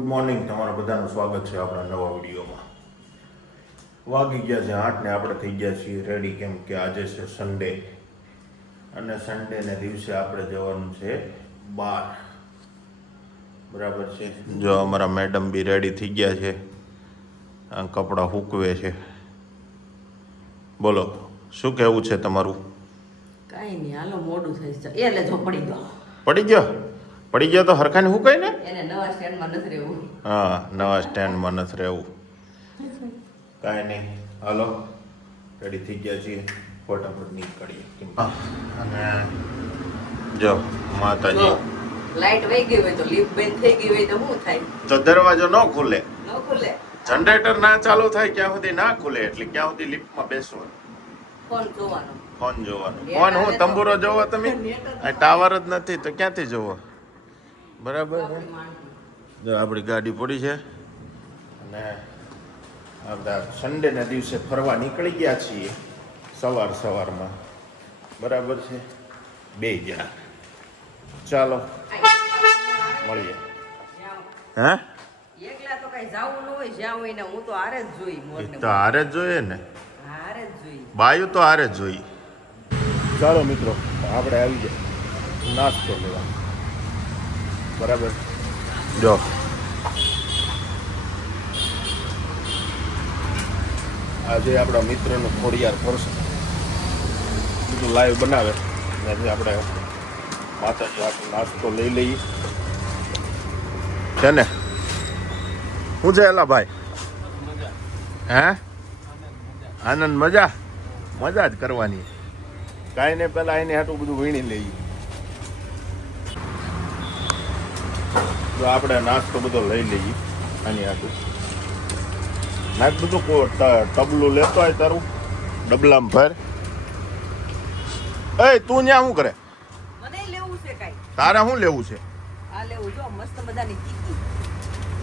Good morning, તમારા બધાનું સ્વાગત છે આપણા નવા વિડીયોમાં. વાગી ગયા છે 8 ને આપણે થઈ ગયા છીએ રેડી, કેમ કે આજે છે સન્ડે અને સન્ડેને દિવસે આપણે જવાનું છે બહાર. બરાબર છે. જો અમારા મેડમ બી રેડી થઈ ગયા છે, આ કપડાં સૂકવે છે. બોલો, શું કહેવું છે તમારું? કાંઈ નહીં, હાલો મોડું થઈ જાય એટલે જો પડી ગયો. પડી ગયો તો હરખાને સુકાય ને. એને નવા સ્ટેન્ડમાં નથી રહેવું. હા, નવા સ્ટેન્ડમાં નથી રહેવું. કાંઈ નહીં, હાલો રેડી થઈ ગયા છીએ, ફટાફટ નીકળીએ. અને જો માતાજી, લાઈટ વહી ગઈ હોય તો લિફ્ટ બંધ થઈ ગઈ હોય તો શું થાય? તો દરવાજો ન ખુલે, ન ખુલે. જનરેટર ના ચાલુ થાય ક્યાં સુધી ના ખુલે, એટલે ક્યાં સુધી લિફ્ટમાં બેસવાનું, ફોન જોવાનો. ફોન જોવાનો. ફોન હું તંબુરો જોવો તમે? આ ટાવર જ નથી તો ક્યાંથી જોવો? બરાબર છે. જો આપણી ગાડી પડી છે અને આપણે સન્ડેના દિવસે ફરવા નીકળી ગયા છીએ સવારમાં. બરાબર છે, 2 જણા. ચાલો મળીએ. એકલા તો કઈ જાવું ન હોય, જ્યાં હોય ને હું તો હારે જ જોઈ. મોરને તો હારે જ જોઈએ ને, હારે જ જોઈ. બાયું તો હારે જ જોઈ. ચાલો મિત્રો, આપણે આવી જાય નાસ્તો લેવા. બરાબર. જો આજે આપણા મિત્રનું ખોડિયાર ફરશે, બધું લાઈવ બનાવે. ત્યાંથી આપણે માતાજી આપણે નાસ્તો લઈ લઈએ છે ને. શું છે એલા ભાઈ? હે, આનંદ મજા જ કરવાની. કાંઈ ને પહેલાં એને હાટું બધું વીણી લઈએ. જો આપણે નાસ્તો બધો લઈ લઈએ આની હાટું. નાખ બધું ટબલું લેતો હોય તારું, ડબલામાં ભર. એ તું ત્યાં શું કરે? મને લેવું છે કાઈ. તારે શું લેવું છે? આ લેવું જો મસ્ત મજાની ચીકી.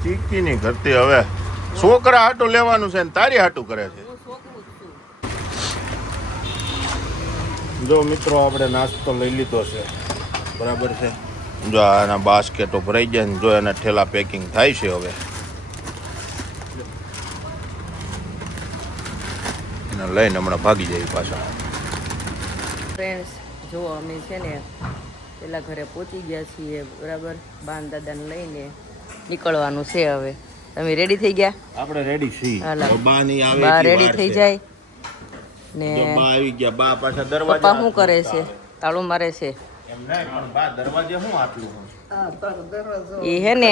ચીકી ની કરતી, હવે છોકરા હાટું લેવાનું છે ને તારી હાટું કરે છે. હું છોકરું જ છું. જો મિત્રો, આપણે નાસ્તો લઈ લીધો છે. બરાબર છે. જો આના બાસ્કેટો ભરાઈ ગયા ને, જો એના ઠેલા પેકિંગ થાય છે. હવે એને લઈને હમણાં ભાગી જાય પાછા. ફ્રેન્ડ્સ, જો અમે છે ને પેલા ઘરે પહોંચી ગયા છીએ. બરાબર, બાન દાદાને લઈને નીકળવાનું છે. હવે તમે રેડી થઈ ગયા? આપણે રેડી છીએ. હાલો. બા ની આવે, બા રેડી થઈ જાય ને બા આવી ગયા. બા પાછા દરવાજા પપ્પા શું કરે છે? તાળું મારે છે. એમ નહીં, પણ બા દરવાજે શું આટલું? એ હે ને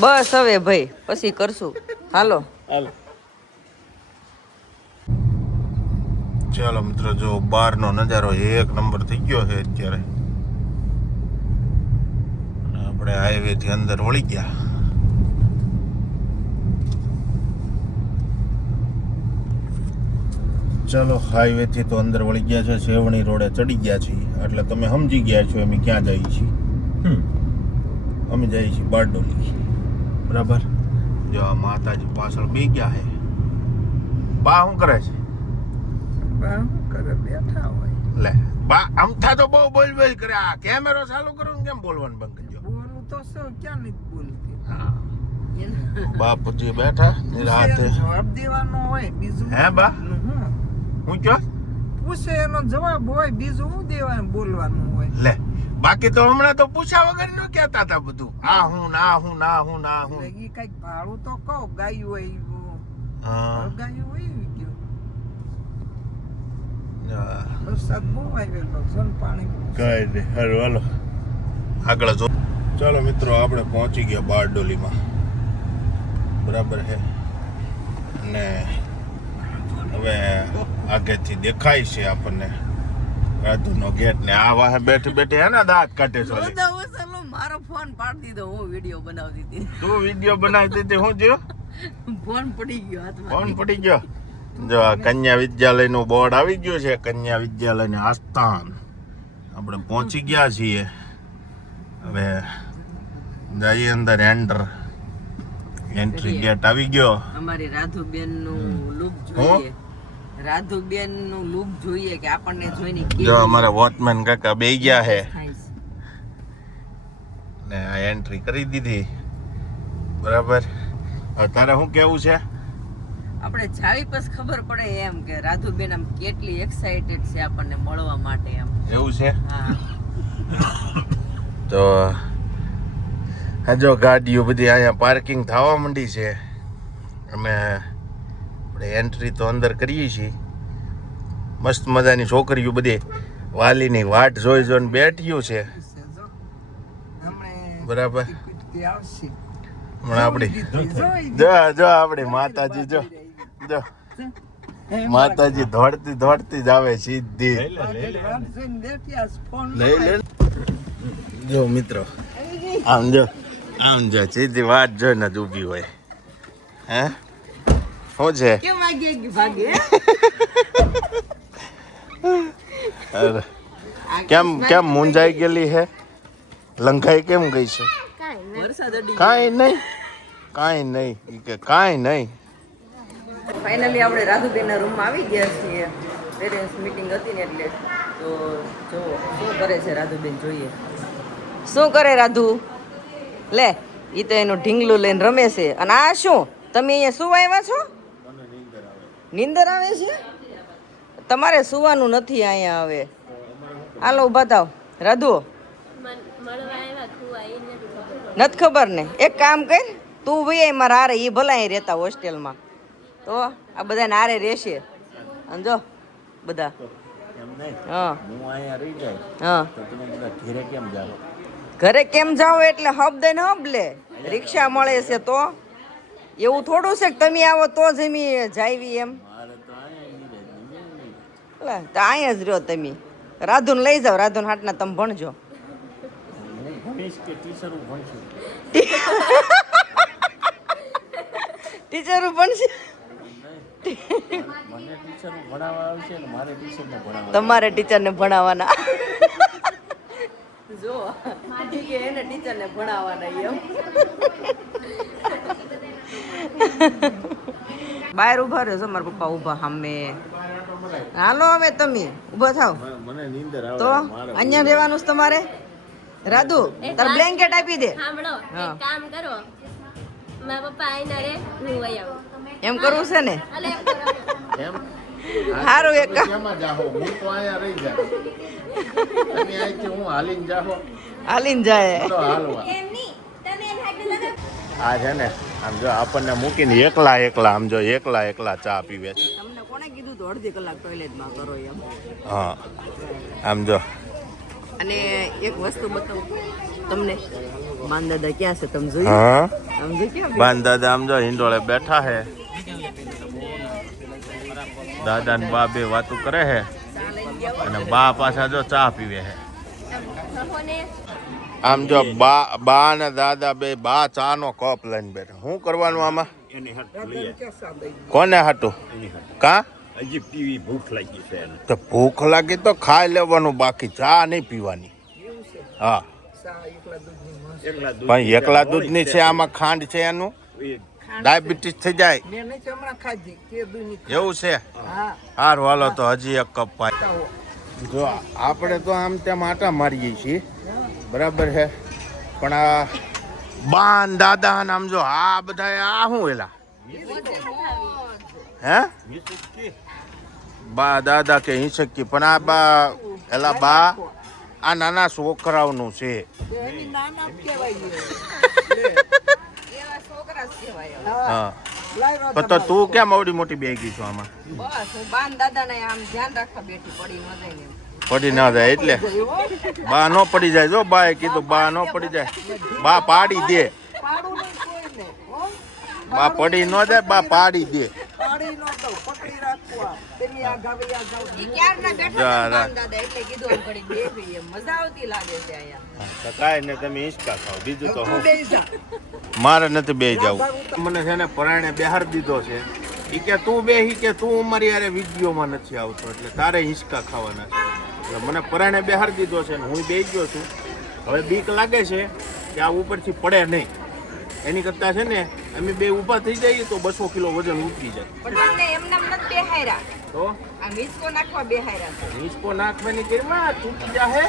બસ હવે ભાઈ પછી કરશું. હાલો. ચાલો મિત્રો, જો બહારનો નજારો એક નંબર થઈ ગયો છે અત્યારે. આપણે હાઈવે થી અંદર વળી ગયા. ચાલો, હાઈવે થી તો અંદર વળી ગયા છે, સેવણી રોડે ચડી ગયા છીએ. એટલે તમે સમજી ગયા છો અમે ક્યાં જઈએ છીએ. અમે જઈએ છીએ બારડોલી. બરાબર. જો આ માતાજી પાછળ બે ગયા છે. બા શું કરે છે? બેઠા હોય. લે બા, અમથા તો બહુ બોલ કરે. આ કેમેરો ચાલુ કરું ને કેમ બોલવાનું બંધ કરજો? બોલું તો શું, ક્યાં નથી બોલતી. હા, બાપુજી બેઠા નિરાતે. જવાબ દેવાનો હોય, બીજું હે બા? હું કયો? પૂછે એનો જવાબ હોય, બીજું શું દેવાનું બોલવાનું હોય. લે, બાકી તો હમણાં તો પૂછ્યા વગર નું કહેતા હતા બધું. આ હું ના હું ના હું ના હું. એટલે ઈ કઈક ભાડું તો કહો, ગાયું હોય હા, ગાયું હોય ગયું. હા. વરસાદ બહુ આવેલો છે ને, પાણી કઈ નહીં, હાલો હાલો આગળ જો. ચાલો મિત્રો, આપણે પહોંચી ગયા બારડોલીમાં. બરાબર છે. અને હવે આગળથી દેખાય છે આપણને રાધુનો ગેટ ને. આ વાહે બેઠી બેઠી હે ને દાંત કાઢે છે. મારો ફોન પાડી દીધો, હું વિડીયો બનાવતી હતી. તું વિડીયો બનાવતી હતી? હું જો ફોન પડી ગયો હાથમાં. ફોન પડી ગયો. જો આ કન્યા વિદ્યાલયનું બોર્ડ આવી ગયું છે, કન્યા વિદ્યાલયને આસ્થાન. આપણે પહોંચી ગયા છીએ. હવે જઈએ અંદર. એન્ટ્રી ગેટ આવી ગયો. અમારી રાધુબેન નું લુક જોઈએ. રાધુબેન નું લુક જોઈએ કે આપણને જોઈને જો અમારા વોચમેન કાકા બે ગયા છે. ને આ એન્ટ્રી કરી દીધી. બરાબર. હવે તારે શું કેવું છે? આપણે જાવી પછી ખબર પડે એમ કે રાધુબેન આમ કેટલી એક્સાઇટેડ છે આપણને મળવા માટે એમ. એવું છે? હા. તો આ જો ગાડીઓ બધી અહીંયા પાર્કિંગ થવા માંડી છે. અમે આપણે એન્ટ્રી તો અંદર કરીએ છીએ. મસ્ત મજાની છોકરીઓ બધી વાલીની વાટ જોઈ જોઈને બેઠ્યું છે. બરાબર. હમણાં આપણી જો આપણી માતાજી જો માતાજી દોડતી દોડતી જ આવે સીધી. લઈ લે જો મિત્રો, આમ જો સીધી વાત જોઈને જ ઊભી હોય. હે શું છે? કેમ વાગે ભાગે? અરે કેમ મૂંઝાઈ ગયેલી હે? લંઘાઈ કેમ ગઈ છે? વરસાદ અડી કાંઈ નહીં કે કાંઈ નહીં. ફાઇનલી આપણે રાધુબેનના રૂમમાં આવી ગયા છીએ. પેરેન્ટ્સ મીટિંગ હતી ને એટલે. તો જો શું કરે છે રાધુબેન, જોઈએ શું કરે રાધુ. લે ઈ તો એનું ઢીંગલું લઈને રમે છે. અને આ શું તમે અહીંયા સુવા આવ્યા છો? નીંદર આવે છે? તમારે સુવાનું નથી અહીંયા. હવે હાલો ઊભા થાવ. રાધુ નથી ખબર ને? એક કામ કર, તું ભાઈ મારા હારે, એ ભલા અહીં રહેતા હોસ્ટેલમાં, તો આ બધાને હારે રહેશે. અને જો બધા હા હા ઘરે કેમ જાઓ એટલે હબ દઈને હબ લે. રિક્ષા મળે છે તો એવું થોડું છે કે તમે આવો તો જ અમે જાવી એમ. તો અહીંયા જ રહ્યો તમે. રાધુને લઈ જાઓ, રાધુને હાટના તમે ભણજો. ટીચરો ભણશે? તમારે ટીચરને ભણાવવાના? જો એને ટીચરને ભણાવવાના એમ. બહાર ઉભા રહ્યો છો મારા પપ્પા ઉભા સામે. હાલો હવે તમે ઉભા થાવ. તો અહીંયા રહેવાનું છે તમારે. રાધુ તાર બ્લેન્કેટ આપી દે. સાંભળો, એક કામ કરો, મારા પપ્પા આઈને રે, હું વઈ આવું. એમ કરવું છે ને? અલે એમ કરો. એમ હારું એક કેમાં જાહો? હું તો અહીંયા રહી જાય. તમે અહીંથી હું હાલીને જાહો હાલીને જાય. તો હાલવા. એમ નહીં, તમે એને હાટલે લગાવ. આ છે ને આમ જો આપણને મૂકીને એકલા આમ જો એકલા ચા પીવે છે. તમને કોણે કીધું તો અડધી કલાક ટોયલેટમાં કરો એમ? હા આમ જો. અને એક વસ્તુ બતાવું તમને. માન દાદા ક્યાં છે તમે જોયું? હા આમ જો ક્યાં બાન દાદા આમ જો હિંડોળે બેઠા હે. દાદા ને બા બે વાતું કરે હે અને બા પાછા જો ચા પીવે હે. આમ જો બા ને દાદા બે બા ચા નો કપ લઈને બેઠા. શું કરવાનું આમાં? કોને હાટું? કા હજી પીવી ભૂખ લાગી છે એને. તો ભૂખ લાગી તો ખાઈ લેવાનું, બાકી ચા નહીં પીવાની. હા પણ એકલા દૂધની છે, આમાં ખાંડ છે, એનું ડાયાબિટીસ થઈ જાય એવું છે. સારું હાલો તો હજી એક કપ પાઈ. જો આપણે તો આમ તેમ આટા મારીએ છીએ બરાબર છે, પણ આ બાન દાદા આમ જો આ બધા આ શું એલા હે બા દાદા કે હિંચકી, પણ આ બા એલા બા આ નાના છોકરાઓનું છે. હા પણ તો તું કેમ આવડી મોટી બેગી છો આમાં? બસ હું બાન દાદાને આમ ધ્યાન રાખવા બેઠી, પડી ન જાય ને. પડી ના જાય એટલે બા નો પડી જાય. જો બા એ કીધું બા નો પડી જાય, બા પાડી દે. બા પડી ન જાય, બા પાડી દે. કાંઈ ને તમે હિંચકા ખાઓ, બીજું તો મારે નથી બે જવું. મને છે ને પરાણે બહાર દીધો છે. ઈ કે તું બે કે તું અમારી યારે વિડીયોમાં નથી આવતો એટલે તારે હિંચકા ખાવાના છે. એટલે મને પરાણે બહાર દીધો છે ને હું બે ગયો છું. હવે બીક લાગે છે કે આ ઉપરથી પડે નહીં, એની કરતા છે ને અમે બે ઊભા થઈ જઈએ તો 200 કિલો વજન ઉતરી જાય. પણ તમને એમને નથી બેહાયરા તો આ મિસકો નાખવા બેહાયરા છે. હિંચકો નાખવાની કરીમાં તૂટી જાહે.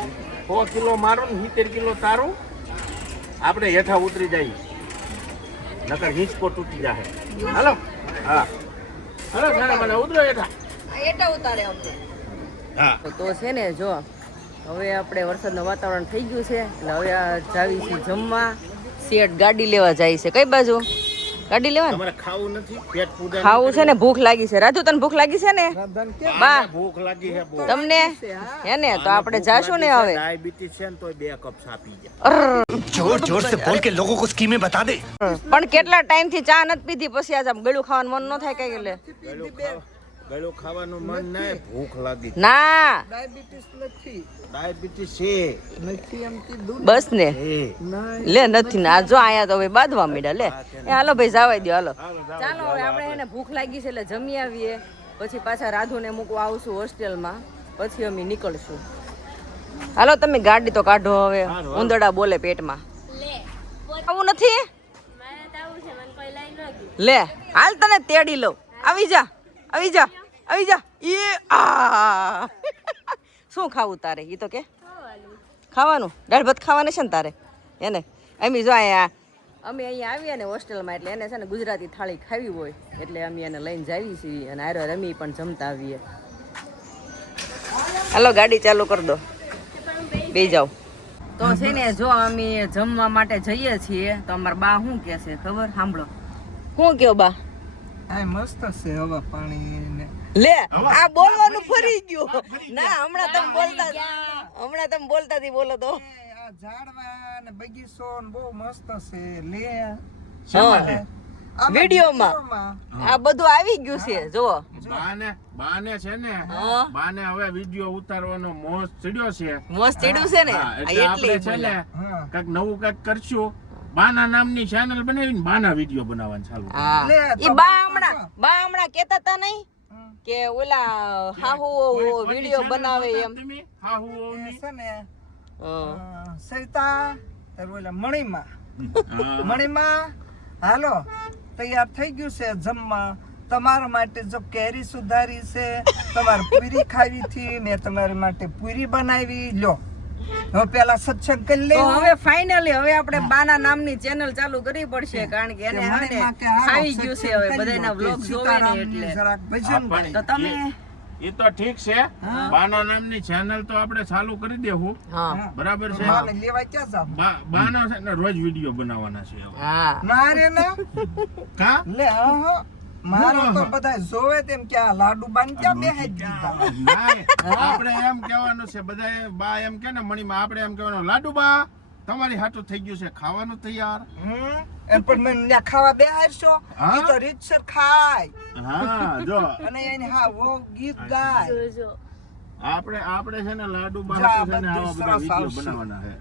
100 કિલો મારું ને 70 કિલો તારું. આપણે હેઠા ઉતરી જઈએ નકર હિંચકો તૂટી જાય. હાલો હા હાલો સારા મને ઉતરો હેઠા. એટા ઉતારે અમને. હા તો છે ને જો હવે આપણે વરસાદનું વાતાવરણ થઈ ગયું છે એટલે હવે આ જાવી છે જમવા. શેઠ ગાડી લેવા જાય છે. કઈ બાજુ ગાડી લેવા? તમારે ખાવું નથી પેટ પૂજા ખાવું છે ને, ભૂખ લાગી છે. રાજુ તને ભૂખ લાગી છે ને? બા ભૂખ લાગી છે બહુ. તમને હે ને? તો આપણે જાશું ને હવે. ડાયાબિટીસ છે ને તોય 2 કપ ચા પી ગયા. जोर जोर से बोल के लोगों को स्कीमें बता दे. પણ કેટલા ટાઈમ થી ચા નથી પીધી પછી આજ આમ ગળું ખાવાનું મન ન થાય કઈ એટલે ગળું ખાવાનું મન નહીં, ભૂખ લાગી. ના ડાયાબિટીસ નથી ડાયાબિટીસ છે નથી એમ કીધું બસ ને એ. લે નથી ને આ જો આયા તો હવે બાંધવા માંડ્યા. લે એ હાલો ભાઈ જવાય દો હાલો. ચાલો હવે આપણે એને ભૂખ લાગી છે એટલે જમી આવીએ પછી પાછા રાધુને મૂકવા આવશું હોસ્ટેલમાં પછી અમે નીકળશું. હાલો તમે ગાડી તો કાઢો હવે. ઉંદરડા બોલે પેટમાં. લે આવું નથી. મારે તો આવું છે મને કોઈ લઈ ન ગયું. લે હાલ તને તેડી લઉં. આવી જા આવી જા આવી જા. એ આ શું ખાવું તારે? ઈ તો કે ખાવાનું દાળ ભાત ખાવાના છે ને તારે એને. અમે જો અહીંયા અમે અહીંયા આવીએ ને હોસ્ટેલમાં એટલે એને છે ને ગુજરાતી થાળી ખાવી હોય એટલે અમે એને લઈને જાવી છીએ અને આરો રમી પણ જમતા આવીએ. હાલો ગાડી ચાલુ કરી દો, બે જાઓ. તો છે ને જો અમે જમવા માટે જઈએ છીએ તો અમારા બા શું કહે છે ખબર? સાંભળો શું કહો બા. આ મસ્ત છે હવા પાણી ને લે આ બોલવાનું ફરી ગયું. ના હમણાં તમે બોલતા હતી બોલો તો. આ ઝાડવા ને બગીચો ને બહુ મસ્ત છે. લે વિડીયોમાં આ બધું આવી ગયું છે જુઓ. બાને છે ને હા. બાને હવે વિડિયો ઉતારવાનો મોજ ચડ્યો છે. મસ્ત ચીડું છે ને હા, આ એટલે આપણે એટલે છે ને હા કંઈક નવું કંઈક કરશું. બાના નામની ચેનલ બનાવીને બાના વિડિયો બનાવવાનું ચાલુ કરીશું. હા લે, ઈ તો બા હમણાં કેતા તા નહીં કે ઓલા હાહુ વિડીયો બનાવે એમ. તમે હા હું એ ઓની. છે ને હા. સૈતા તાર ઓલા મણીમાં હા. મણીમાં હાલો તૈયાર થઈ ગયું છે જમવા તમારા માટે. જો કેરી સુધારી છે, તમારે પૂરી ખાવી થી મેં તમારા માટે પૂરી બનાવી. લો હવે પેલા સત્સંગ કરી લે. તો હવે ફાઇનલી હવે આપણે બાના નામની ચેનલ ચાલુ કરવી પડશે કારણ કે એને હવે ને આવી ગયું છે હવે બધાના વ્લોગ જોવે ને એટલે. જરાક ભજન પણ તો તમે એ તો ઠીક છે. બાના નામની ચેનલ તો આપણે ચાલુ કરી દેવું. હા બરાબર છે. માને લેવા ક્યાં જાવ? બાના છે ને રોજ વિડિયો બનાવવાના છે હવે. હા ના રે ના કા લે હા મારે તો બધા જોવે તેમ કે આ લાડુ બાન ક્યાં બેહાઈ દીધા. નાય, આપણે એમ કહેવાનું છે બધાએ બા એમ કે ને મણીમાં આપણે એમ કહેવાનું લાડુ બા તમારી હાટું થઈ ગયું છે ખાવાનું તૈયાર. એમ પણ મને ત્યાં ખાવા બેહાડશો હા? ઈ તો રીતસર ખાય હા જો અને એને હા વો ગીત ગાય. જોજો આપણે છે ને લાડુ બા જા, હાટું છે ને બધું આવા બધા સરસ વિડિયો આવશે. બનાવવાના છે.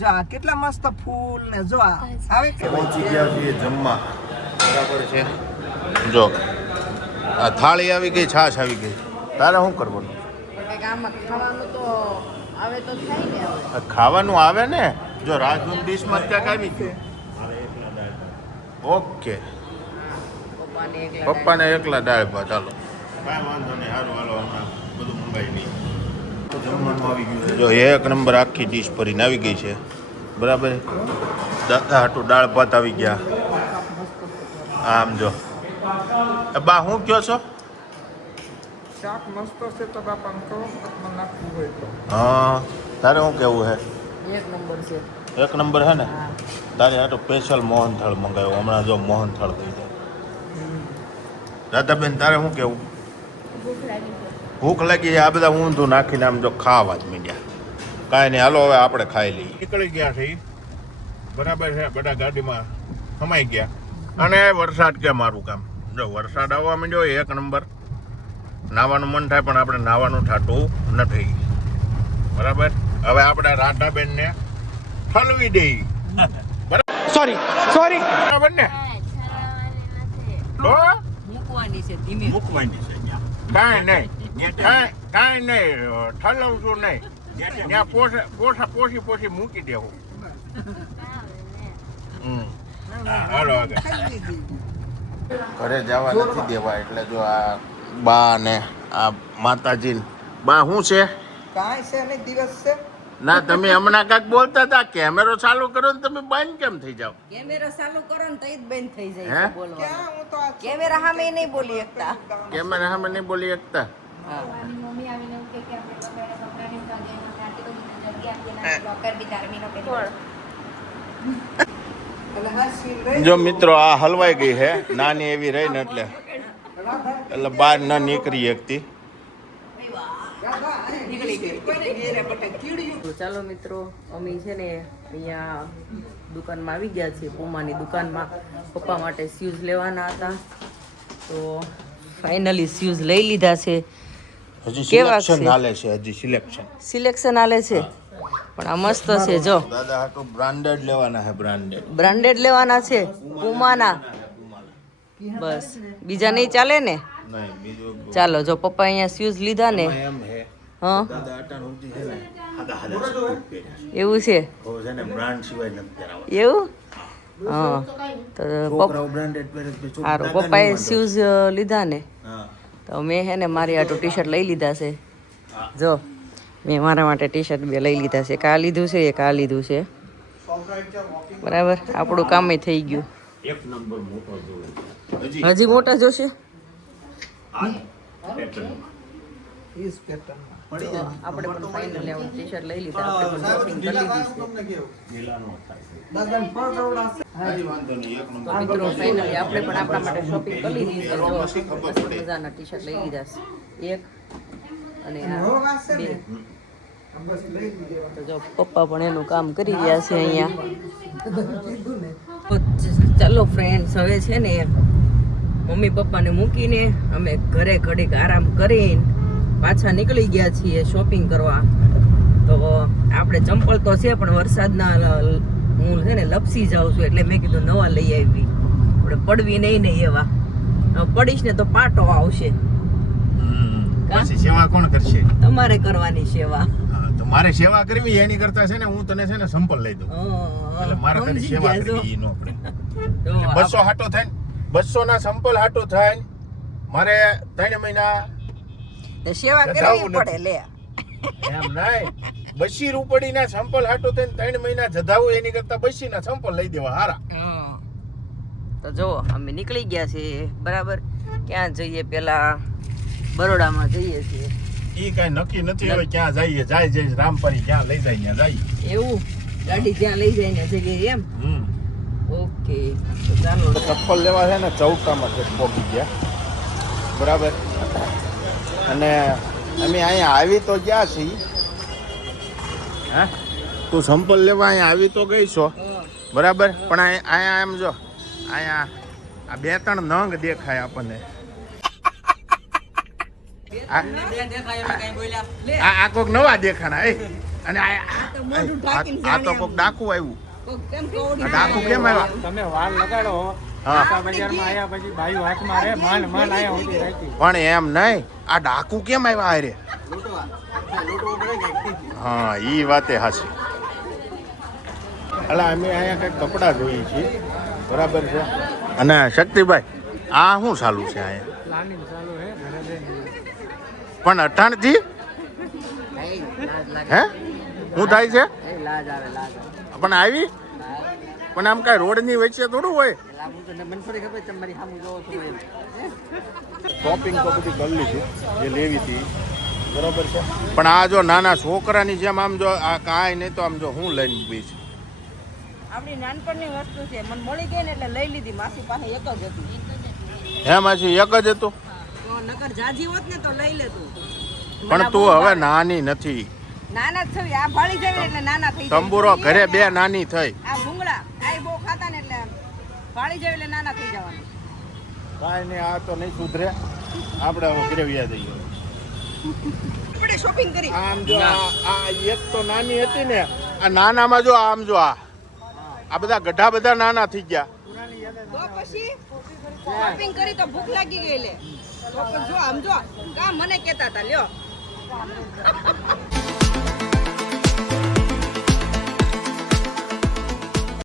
જા કેટલા મસ્ત ફૂલ ને જો આ આવે કે પહોંચી ગયા છીએ જમવા. બરાબર છે. જો આ થાળી આવી ગઈ, છાશ આવી ગઈ. તારે શું કરવાનું? કંઈક આમાં ખાવાનું તો આવે તો થાય ને હવે. આ ખાવાનું આવે ને. જો રાજુન ડીશમાં ક્યાંક આવી ગયું. ઓકે પપ્પાને એકલા દાળ ભાત. ચાલો કાંઈ વાંધો નહીં. સારું હાલો હમણાં બધું મંગાવી લઈએ. જમવાનું આવી ગયું છે. જો એક નંબર આખી ડીશ ભરીને આવી ગઈ છે. બરાબર. દાદા હાટું દાળ ભાત આવી ગયા. આમ જો બા શું કહો છો? શાક મસ્ત છે તો બાપા કહો મને નાખવું હોય તો. હા તારે શું કેવું છે? એક નંબર છે. એક નંબર છે ને. તારે હાટું સ્પેશિયલ મોહનથાળ મંગાવ્યો. હમણાં જો મોહનથાળ થઈ જાય. દાદાબેન તારે શું કેવું? ભૂખ લાગી છે. ભૂખ લાગી આ બધા ઊંધું નાખીને આમ જો ખાવા જ મીડ્યા. કાંઈ નહીં હાલો હવે આપણે ખાઈ લઈએ. નીકળી ગયા છે બરાબર છે. બધા ગાડીમાં સમાઈ ગયા અને વરસાદ કે મારું કામ. જો વરસાદ આવવા માંડ્યો એક નંબર. નાવાનું મન થાય પણ આપણે નાવાનું થતું નથી. બરાબર. હવે આપણે રાધાબેનને ઠલવી દઈ. સોરી બરાબર ને? તો મૂકવાની છે ધીમે. મૂકવાની છે ત્યાં. કાંઈ નહીં કાંઈ નહીં ઠલવશું નહીં. ત્યાં પોસી મૂકી દેવું. હાલો આગળ. ઘરે જવા નથી દેવા એટલે જો આ બા ને આ માતાજી. બા શું છે? કાંઈ છે નહીં દિવસ છે ના તમે હમણાં કાંઈક બોલતા હતા કેમેરો ચાલુ કરો ને તમે બંધ કેમ થઈ જાવ કેમેરા ચાલુ કરો ને તો જ બંધ થઈ જાય હે? છે બોલવાનું. કેમેરા સામે નહીં બોલી શકતા. કેમેરા સામે નહીં બોલી શકતા હા. મમ્મી આવીને એવું કહે કે આપણે કપડાને તો આજે એમાં આટલી બધી જગ્યા આપી અને લોકર બી ધાર્મીનો કરી એટલે હા સીલ રહી જો મિત્રો આ હલવાઈ ગઈ છે નાની એવી રહી ને એટલે બહાર ન નીકળી શકતી તો ચાલો મિત્રો અમે છે ને અહીંયા દુકાનમાં આવી ગયા છીએ પૂમાની દુકાનમાં પપ્પા માટે શૂઝ લેવાના હતા તો ફાઇનલી શૂઝ લઈ લીધા છે હજી કેવા સિલેક્શન છે? હાલે છે હજી સિલેક્શન સિલેક્શન આલે છે પણ આ મસ્ત છે જો દાદા હા તો બ્રાન્ડેડ લેવાના છે બ્રાન્ડેડ બ્રાન્ડેડ લેવાના છે પૂમાના બસ બીજા નહીં ચાલે ને નહીં બીજું ચાલો જો પપ્પા અહીંયા શૂઝ લીધા ને એમ હે હા દાદા અટાણ સુધી છે ને હાદા સ્કૂટ પહેરે એવું છે છે છે ને બ્રાન્ડ સિવાય નથી પહેરાવા એવું હા તો છોકરાઓ બ્રાન્ડેડ પહેરે છે સારું પપ્પાએ શૂઝ લીધા ને હા તો મેં હે ને મારી આટું ટી શર્ટ લઈ લીધા છે જો મેં મારા માટે ટી શર્ટ બે લઈ લીધા છે એક આ લીધું છે એક આ લીધું છે બરાબર આપણું કામ થઈ ગયું એક નંબર મોટો જોવે હજી મોટા જોશે ઈસ પેટર્ન આપણે પણ ફાઇનલી આવું ટી શર્ટ લઈ લીધા આપણે પણ શોપિંગ કરી લીધી દાદા પગવડા હાજી વાંધો નહીં એક નંબર છે મિત્રો ફાઇનલી આપણે પણ આપણા માટે શોપિંગ કરી લીધી છે જો મજાના ટી શર્ટ લઈ લીધા છે એક અને આ બે બસ લઈ લીધે તો જો પપ્પા પણ એનું કામ કરી રહ્યા છે અહીંયા કીધું ને ચાલો ફ્રેન્ડ્સ હવે છે ને મમ્મી પપ્પાને મૂકીને અમે ઘરે ઘડીક આરામ કરીને પાછા નીકળી ગયા છીએ શોપિંગ કરવા તો આપણે ચંપલ તો છે પણ વરસાદના હું છે ને લપસી જાઉં છું એટલે મેં કીધું નવા લઈ આવી આપણે પડવી નહીં ને એવા હવે પડીશ ને તો પાટો આવશે પછી સેવા કોણ કરશે તમારે કરવાની સેવા હા, તો મારે સેવા કરવી એની કરતા છે ને હું તને છે ને સંપલ લઈ દઉં એટલે મારે તારી સમજી સેવા ગયા છો. કરવી ઈ નો પડે તો 200 હાટો થાય ને 200 ના સંપલ હાટો થાય ને મારે 3 મહિના સેવા કરવી જતાવું પડે લે એમ નહીં 200 રૂપિયાના સંપલ હાટો થઈને 3 મહિના જધાવું એની કરતા 200 ના સંપલ લઈ દેવા હારા તો જો અમે નીકળી ગયા છીએ બરાબર ક્યાં જઈએ પેલા બરોડામાં જઈએ છીએ ઈ કઈ નક્કી નથી હવે ક્યાં જઈએ જાય રામપરી ક્યાં લઈ જાય ત્યાં જઈએ એવું ગાડી જ્યાં લઈ જાય ને જગ્યાએ એમ ઓકે તો ચાલો ચપ્પલ લેવા છે ને ચૌકામાં છે પહોંચી ગયા બરાબર અને અમે અહીંયા આવી તો ગયા છીએ હા તું સંપલ લેવા અહીંયા આવી તો ગઈ છો બરાબર પણ અહીંયા એમ જો અહીંયા આ 2-3 નંગ દેખાય આપણને આ કોક નવા દેખાણા અને આ તો કોક ડાકુ આવ્યું આ ડાકુ કેમ આવ્યા તમે વાલ લગાડો હા બજારમાં આયા પછી ભાઈ હાથમાં રે માંડ માંડ આયા હોતી રાખી પણ એમ નહીં આ ડાકુ કેમ આવ્યા હારે હા ઈ વાતે હાચી એટલે અમે અહીંયા કંઈક કપડાં જોઈએ છીએ બરાબર છે અને શક્તિભાઈ આ શું ચાલુ છે અહીંયા પ્લાનિંગ ચાલુ હે ઘરે જઈને પણ 18 થી હે શું થાય છે લાજ આવે લાજ પણ આવી પણ આમ કાંઈ રોડની વચ્ચે થોડું હોય મને થોડી ખબર તમારી સામે જોવો છો શોપિંગ તો બધી કરી લીધી જે લેવી હતી બરોબર છે પણ આ જો નાના છોકરાની જેમ આમ જો આ કાંઈ નહીં તો આમ જો હું લઈને ઊભી છું આપણી નાનપણની વસ્તુ છે મને મળી ગઈ ને એટલે લઈ લીધી માસી પાસે એક જ હતી હે માસી એક જ હતું તો નકર જાજી હોત ને તો લઈ લેતું પણ તું હવે નાની નથી નાના જ થવી આ ભાળી જાય એટલે નાના થઈ જાય તંબુરો ઘરે 2 નાની થઈ આ ભૂંગળા આ બહુ ખાતા ને એટલે ભાળી જાય એટલે નાના થઈ જવાનું કાંઈ નહીં આ તો નહીં સુધરે આપણે હવે ઘરે વ્યા જઈએ આપણે શોપિંગ કરી આમ જો આ એક તો નાની હતી ને આ નાનામાં જો આમ જો આ બધા ગઢા બધા નાના થઈ ગયા તો પછી શોપિંગ કરી તો ભૂખ લાગી ગઈ લે તો પછી જો આમ જો કા મને કહેતા હતા લ્યો